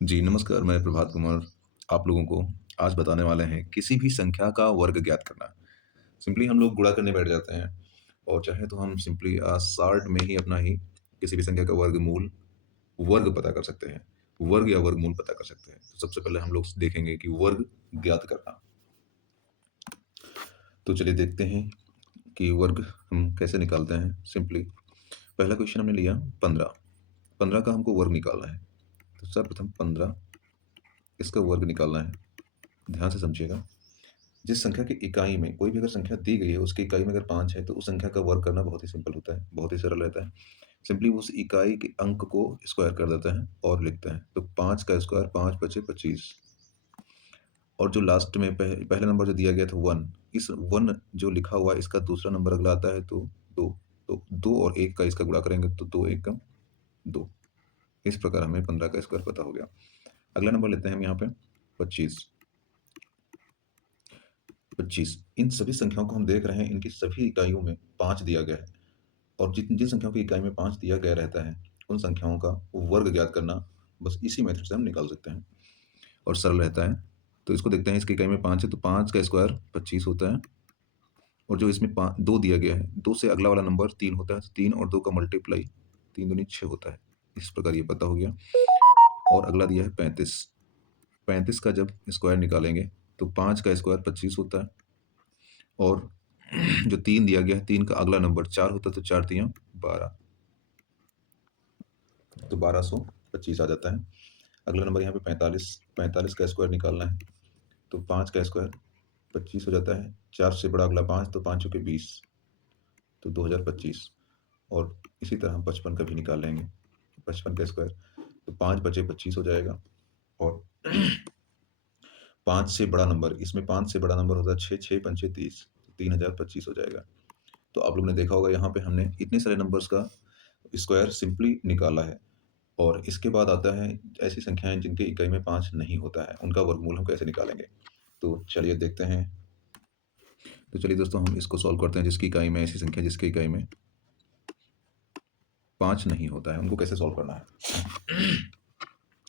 जी, नमस्कार, मैं प्रभात कुमार आप लोगों को आज बताने वाले हैं किसी भी संख्या का वर्ग ज्ञात करना। सिंपली हम लोग गुणा करने बैठ जाते हैं और चाहे तो हम सिंपली शॉर्ट में ही अपना ही किसी भी संख्या का वर्ग पता कर सकते हैं। वर्ग या वर्गमूल पता कर सकते हैं। तो सबसे पहले हम लोग देखेंगे कि वर्ग ज्ञात करना। तो चलिए देखते हैं कि वर्ग हम कैसे निकालते हैं। सिंपली पहला क्वेश्चन हमने लिया 15। 15 का हमको वर्ग निकालना है। तो सर्वप्रथम 15 इसका वर्ग निकालना है। ध्यान से समझिएगा। जिस संख्या की इकाई में कोई भी अगर संख्या दी गई है, उसकी इकाई में अगर 5 है, तो उस संख्या का वर्ग करना बहुत ही सिंपल होता है, बहुत ही सरल रहता है। सिंपली उस इकाई के अंक को स्क्वायर कर देते हैं और लिखते हैं। तो 5 का स्क्वायर 5 पचे 25 और जो लास्ट में पहले नंबर जो दिया गया था 1, इस 1 जो लिखा हुआ है इसका दूसरा नंबर अगला आता है तो 2। तो 2 और 1 का इसका गुणा करेंगे तो 2 1 2। इस प्रकार हमें 15 का स्क्वायर पता हो गया। अगला नंबर लेते हैं हम यहाँ पे 25। 25 इन सभी संख्याओं को हम देख रहे हैं, इनकी सभी इकाइयों में 5 दिया गया है और जिन जिन संख्याओं की इकाई में 5 दिया गया रहता है, उन संख्याओं का वर्ग ज्ञात करना बस इसी मेथड से हम निकाल सकते हैं और सरल रहता है। तो इसको देखते हैं, इसकी इकाई में 5 है तो 5 का स्क्वायर 25 होता है और जो इसमें 2 दिया गया है, 2 से अगला वाला नंबर 3 होता है, तो 3 और 2 का मल्टीप्लाई 3 दूनी 6 होता है। इस प्रकार ये पता हो गया। और अगला दिया है 35। 35 का जब स्क्वायर निकालेंगे तो 5 का स्क्वायर 25 होता है और जो 3 दिया गया है, 3 का अगला नंबर 4 होता है, तो 4 तियाँ 12, तो 1225 आ जाता है। अगला नंबर यहाँ पे 45। 45 का स्क्वायर निकालना है, तो 5 का स्क्वायर 25 हो जाता है, 4 से बड़ा अगला 5, तो 5 चौके 20, तो 2025 और इसी तरह हम 55 का भी निकाल लेंगे। 55 का स्क्वायर तो 5 बचे 25 हो जाएगा और 5 से बड़ा नंबर, इसमें 5 से बड़ा नंबर होता है 6, 6 पंचे 30, 3025 हो जाएगा। तो आप लोगों ने देखा होगा यहाँ पे हमने इतने सारे नंबर्स का स्क्वायर सिंपली निकाला है और इसके बाद आता है ऐसी संख्याएँ जिनकी इकाई में 5 नहीं होता है, उनका वर्गमूल हम कैसे निकालेंगे। तो चलिए देखते हैं। तो चलिए दोस्तों हम इसको सॉल्व करते हैं, जिसकी इकाई में ऐसी संख्या जिसकी इकाई में 5 नहीं होता है, उनको कैसे सॉल्व करना है।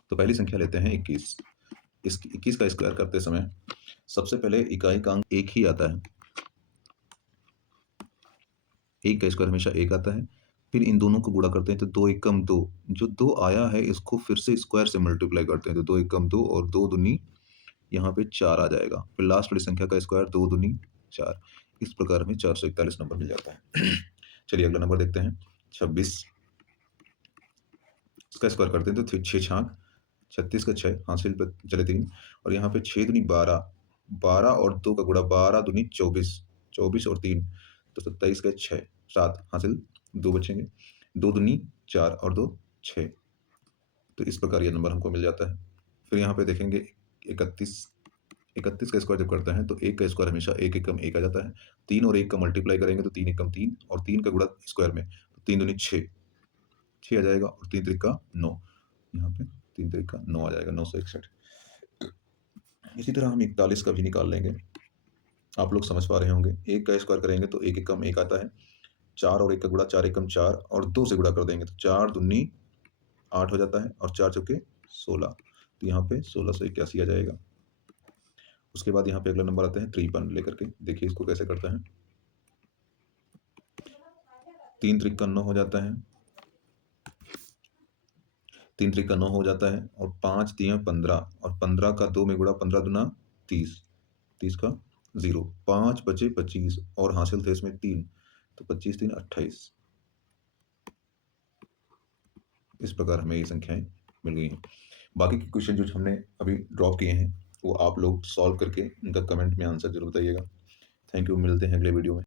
तो पहली संख्या लेते हैं 21। इस 21 का स्क्वायर करते समय सबसे पहले इकाई का अंक 1 ही आता है। 1 का स्क्वायर हमेशा 1 आता है। फिर इन दोनों को गुणा करते हैं तो 2 एकम 2, जो 2 आया है इसको फिर से स्क्वायर से मल्टीप्लाई करते हैं, तो 2 एकम 2 और 2 दूनी यहाँ पे 4 आ जाएगा। फिर लास्ट वाली संख्या का स्क्वायर 2 दूनी 4। इस प्रकार हमें 441 नंबर मिल जाता है। चलिए अगला नंबर देखते हैं 26। इसका स्क्वायर करते हैं तो 6 छाक 36 का 6 हासिल पे चले 3 और यहाँ पे 6 दूनी 12, 12 और 2 का गुणा 12 दूनी 24, 24 और 3 तो 27 का 6 7 हासिल 2 बचेंगे, 2 दूनी 4 और 2 6। तो इस प्रकार ये नंबर हमको मिल जाता है। फिर यहाँ पे देखेंगे 31। 31 का स्क्वायर जब करते हैं तो 1 का स्क्वायर हमेशा 1 एकम 1 आ जाता है। 3 और 1 का मल्टीप्लाई करेंगे तो 3 एकम 3 और 3 का गुणा स्क्वायर में तो 3 दूनी 6, 6 आ जाएगा और 3 त्रिका 9, यहाँ पे 3 त्रिका 9 आ जाएगा, 961। इसी तरह हम 41 का भी निकाल लेंगे। आप लोग समझ पा रहे होंगे। 1 का स्क्वायर करेंगे तो 1 एकम 1 आता है। 4 और 1 का गुणा 4 एकम 4 और 2 से गुणा कर देंगे तो 4 दूनी 8 हो जाता है और 4 चौके 16, तो यहाँ पे 1681 आ जाएगा। उसके बाद यहाँ पे अगला नंबर आता है 53 लेकर के। देखिए इसको कैसे करते हैं। 3 त्रिका 9 हो जाता है, 3 त्रिका 9 हो जाता है और 5 तियाँ 15 और 15 का 2 में गुणा 15 दूना 30, 30 का 0, 5 बचे 25 और हासिल थे इसमें 3, तो 25 3 28। इस प्रकार हमें ये संख्याएँ मिल गई हैं। बाकी के क्वेश्चन जो हमने अभी ड्रॉप किए हैं, वो आप लोग सॉल्व करके उनका कमेंट में आंसर ज़रूर बताइएगा। थैंक यू, मिलते हैं अगले वीडियो में।